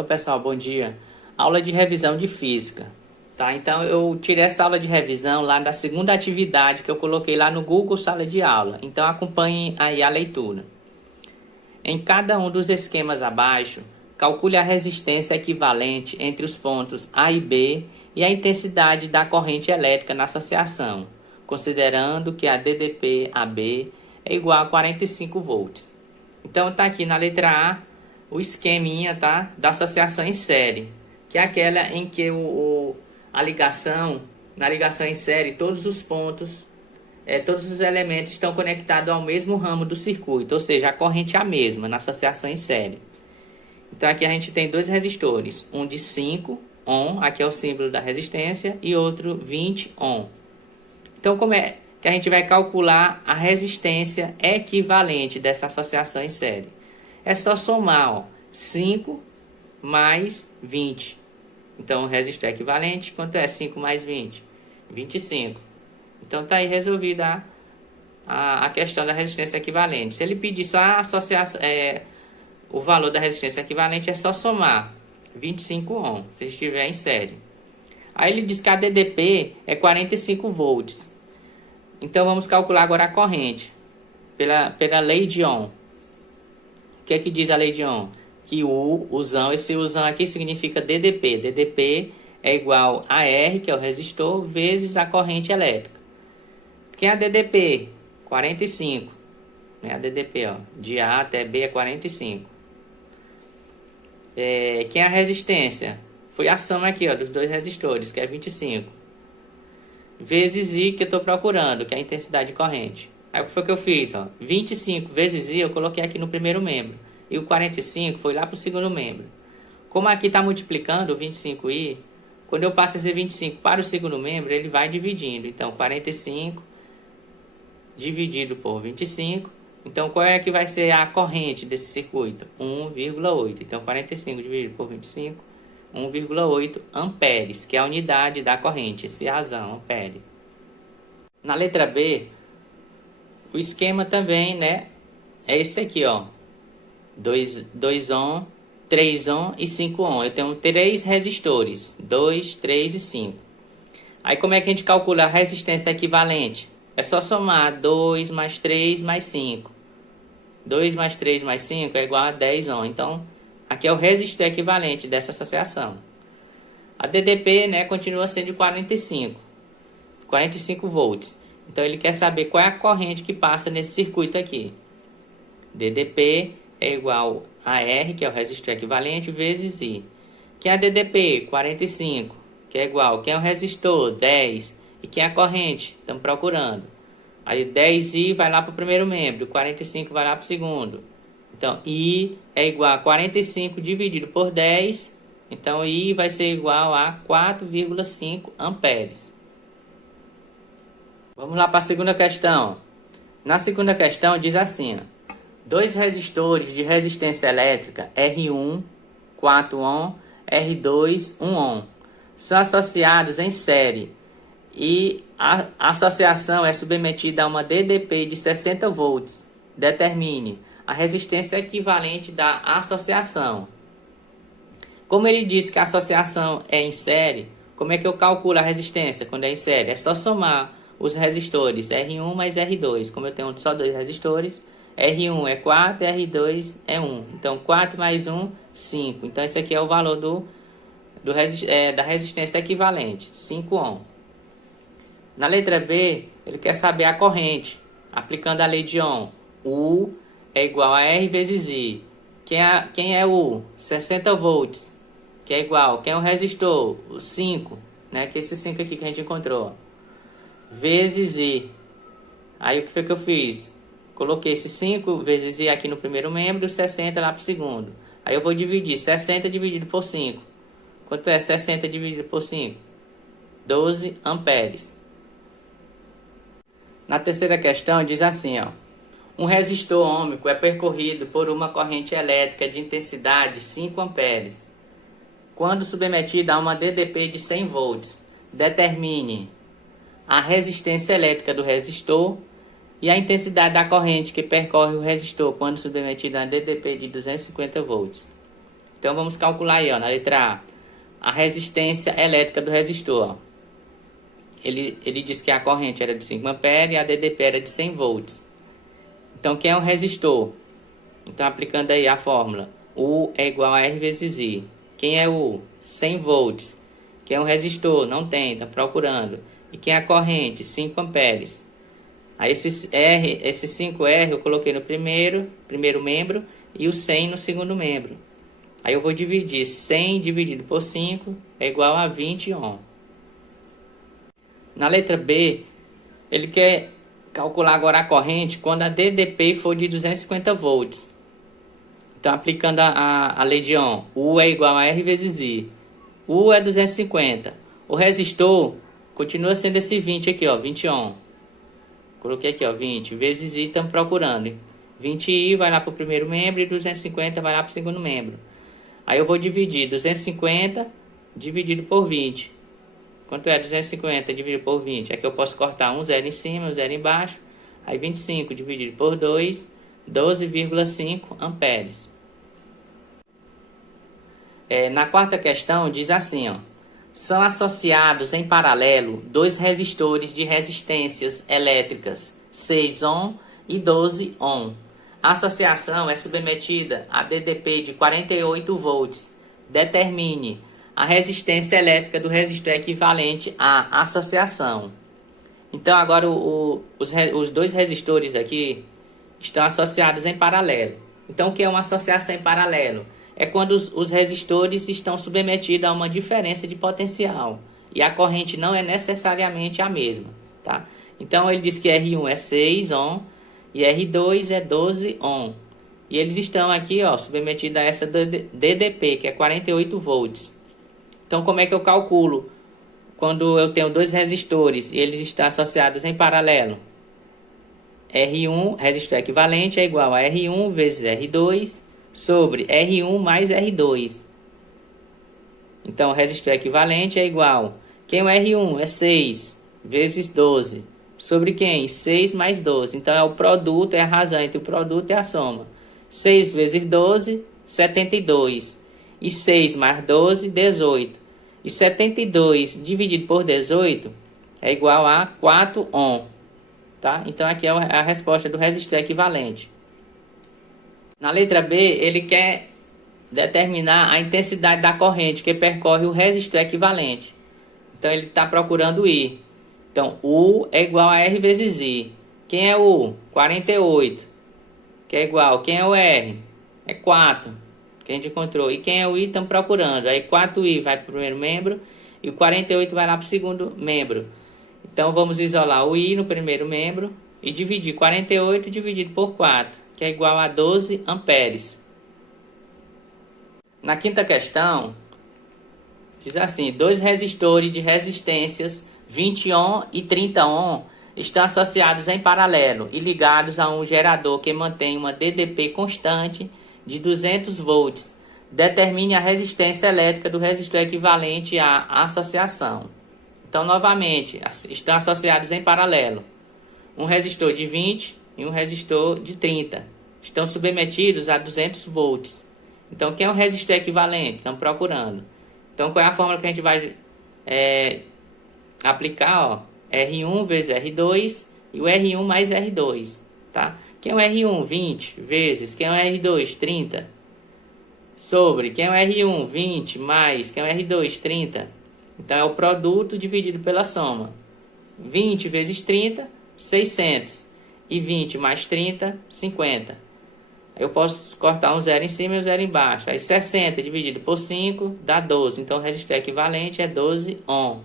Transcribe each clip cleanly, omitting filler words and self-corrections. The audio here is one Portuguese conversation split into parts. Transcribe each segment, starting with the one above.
Então, pessoal, bom dia. Aula de revisão de física, tá? Então, eu tirei essa aula de revisão lá da segunda atividade que eu coloquei lá no Google Sala de Aula. Então, acompanhe aí a leitura. Em cada um dos esquemas abaixo, calcule a resistência equivalente entre os pontos A e B e a intensidade da corrente elétrica na associação, considerando que a DDP-AB é igual a 45 volts. Então, está aqui na letra A o esqueminha, tá? Da associação em série, que é aquela em que na ligação em série, todos os pontos, todos os elementos estão conectados ao mesmo ramo do circuito, ou seja, a corrente é a mesma na associação em série. Então, aqui a gente tem dois resistores, um de 5 ohm, aqui é o símbolo da resistência, e outro 20 ohm. Então, como é que a gente vai calcular a resistência equivalente dessa associação em série? É só somar, ó, 5 mais 20. Então, o resistor equivalente, quanto é 5 mais 20? 25. Então, está aí resolvida a questão da resistência equivalente. Se ele pedir só a associação, o valor da resistência equivalente, é só somar 25 ohm, se estiver em série. Aí ele diz que a DDP é 45 volts. Então, vamos calcular agora a corrente pela lei de Ohm. O que é que diz a lei de Ohm? Que esse Uzão aqui significa DDP. DDP é igual a R, que é o resistor, vezes a corrente elétrica. Quem é a DDP? 45. Né? A DDP, ó, de A até B é 45. Quem é a resistência? Foi a soma aqui, ó, dos dois resistores, que é 25. Vezes I, que eu estou procurando, que é a intensidade de corrente. Aí o que foi que eu fiz? Ó? 25 vezes I eu coloquei aqui no primeiro membro. E o 45 foi lá para o segundo membro. Como aqui está multiplicando o 25i, quando eu passo esse 25 para o segundo membro, ele vai dividindo. Então, 45 dividido por 25. Então, qual é que vai ser a corrente desse circuito? 1,8. Então, 45 dividido por 25, 1,8 amperes, que é a unidade da corrente, esse razão, ampere. Na letra B, o esquema também, né, é esse aqui, ó. 2 ohm, 3 ohm e 5 ohm. Eu tenho 3 resistores, 2, 3 e 5. Aí como é que a gente calcula a resistência equivalente? É só somar 2 mais 3 mais 5. 2 mais 3 mais 5 é igual a 10 ohm. Então, aqui é o resistor equivalente dessa associação. A DDP, né, continua sendo de 45 volts. Então, ele quer saber qual é a corrente que passa nesse circuito aqui. DDP é igual a R, que é o resistor equivalente, vezes I. Quem é a DDP? 45, que é igual. Quem é o resistor? 10. E quem é a corrente? Estamos procurando. Aí 10I vai lá para o primeiro membro, 45 vai lá para o segundo. Então, I é igual a 45 dividido por 10. Então, I vai ser igual a 4,5 amperes. Vamos lá para a segunda questão. Na segunda questão diz assim, ó. Dois resistores de resistência elétrica, R1, 4 ohm, R2, 1 ohm, são associados em série e a associação é submetida a uma DDP de 60 volts. Determine a resistência equivalente da associação. Como ele disse que a associação é em série, como é que eu calculo a resistência quando é em série? É só somar os resistores R1 mais R2. Como eu tenho só dois resistores, R1 é 4 e R2 é 1. Então, 4 mais 1, 5. Então, esse aqui é o valor da resistência equivalente, 5 ohm. Na letra B, ele quer saber a corrente, aplicando a lei de Ohm. U é igual a R vezes I. Quem é U? 60 volts, que é igual. Quem é o resistor? O 5, né? Que é esse 5 aqui que a gente encontrou. Ó. Vezes I. Aí, o que foi que eu fiz? Coloquei esse 5 vezes I aqui no primeiro membro e 60 lá para o segundo. Aí eu vou dividir 60 dividido por 5. Quanto é 60 dividido por 5? 12 amperes. Na terceira questão diz assim, ó. Um resistor ôhmico é percorrido por uma corrente elétrica de intensidade 5 amperes. Quando submetido a uma DDP de 100 volts, determine a resistência elétrica do resistor e a intensidade da corrente que percorre o resistor quando submetido a DDP de 250 volts. Então vamos calcular aí, ó, na letra A resistência elétrica do resistor. Ó. Ele disse que a corrente era de 5 amperes e a DDP era de 100 volts. Então quem é o resistor? Então aplicando aí a fórmula, U é igual a R vezes I. Quem é o U? 100 volts. Quem é o resistor? Não tem, está procurando. E quem é a corrente? 5 amperes. Aí esse 5R eu coloquei no primeiro membro e o 100 no segundo membro. Aí eu vou dividir 100 dividido por 5 é igual a 20 ohm. Na letra B, ele quer calcular agora a corrente quando a DDP for de 250 volts. Então aplicando a lei de Ohm, U é igual a R vezes I. U é 250. O resistor continua sendo esse 20 aqui, ó, 20 ohm. Coloquei aqui, ó, 20 vezes I, estamos procurando. 20I vai lá para o primeiro membro e 250 vai lá para o segundo membro. Aí eu vou dividir 250 dividido por 20. Quanto é 250 dividido por 20? Aqui eu posso cortar um zero em cima, um zero embaixo. Aí 25 dividido por 2, 12,5 amperes. Na quarta questão diz assim, ó. São associados em paralelo dois resistores de resistências elétricas, 6 ohm e 12 ohm. A associação é submetida a DDP de 48 volts. Determine a resistência elétrica do resistor equivalente à associação. Então agora os dois resistores aqui estão associados em paralelo. Então o que é uma associação em paralelo? É quando os resistores estão submetidos a uma diferença de potencial e a corrente não é necessariamente a mesma, tá? Então ele diz que R1 é 6 ohm e R2 é 12 ohm. E eles estão aqui, ó, submetidos a essa DDP, que é 48 volts. Então como é que eu calculo quando eu tenho dois resistores e eles estão associados em paralelo? R1, resistor equivalente, é igual a R1 vezes R2 sobre R1 mais R2. Então, o resistor equivalente é igual. Quem é o R1? É 6 vezes 12. Sobre quem? 6 mais 12. Então, é o produto, é a razão entre o produto e a soma. 6 vezes 12, 72. E 6 mais 12, 18. E 72 dividido por 18 é igual a 4 ohm. Tá? Então, aqui é a resposta do resistor equivalente. Na letra B, ele quer determinar a intensidade da corrente que percorre o resistor equivalente. Então, ele está procurando I. Então, U é igual a R vezes I. Quem é o U? 48. Que é igual. Quem é o R? É 4. Que a gente encontrou. E quem é o I? Estamos procurando. Aí, 4I vai para o primeiro membro e o 48 vai lá para o segundo membro. Então, vamos isolar o I no primeiro membro e dividir 48 dividido por 4. Que é igual a 12 amperes. Na quinta questão, diz assim, dois resistores de resistências 20 ohm e 30 ohm estão associados em paralelo e ligados a um gerador que mantém uma DDP constante de 200 volts. Determine a resistência elétrica do resistor equivalente à associação. Então, novamente, estão associados em paralelo. Um resistor de 20 e um resistor de 30. Estão submetidos a 200 volts. Então, quem é o resistor equivalente? Estamos procurando. Então, qual é a fórmula que a gente vai aplicar? Ó, R1 vezes R2 e o R1 mais R2. Tá? Quem é o R1? 20 vezes. Quem é o R2? 30. Sobre. Quem é o R1? 20 mais. Quem é o R2? 30. Então, é o produto dividido pela soma. 20 vezes 30, 600. E 20 mais 30, 50. Eu posso cortar um zero em cima e um zero embaixo. Aí 60 dividido por 5 dá 12. Então o resistor equivalente é 12 ohm.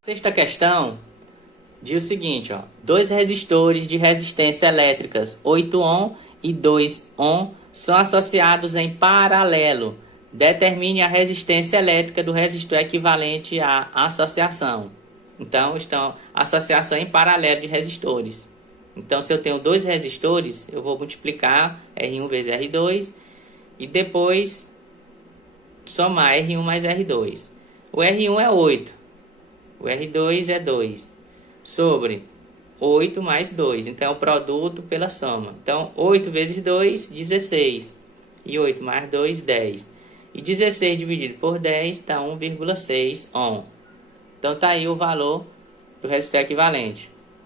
Sexta questão diz o seguinte, ó. Dois resistores de resistência elétricas 8 ohm e 2 ohm são associados em paralelo. Determine a resistência elétrica do resistor equivalente à associação. Então, estão associação em paralelo de resistores. Então, se eu tenho dois resistores, eu vou multiplicar R1 vezes R2 e depois somar R1 mais R2. O R1 é 8, o R2 é 2, sobre 8 mais 2. Então, é o produto pela soma. Então, 8 vezes 2, 16. E 8 mais 2, 10. E 16 dividido por 10 dá 1,6 ohm. Então tá aí o valor do resistor equivalente.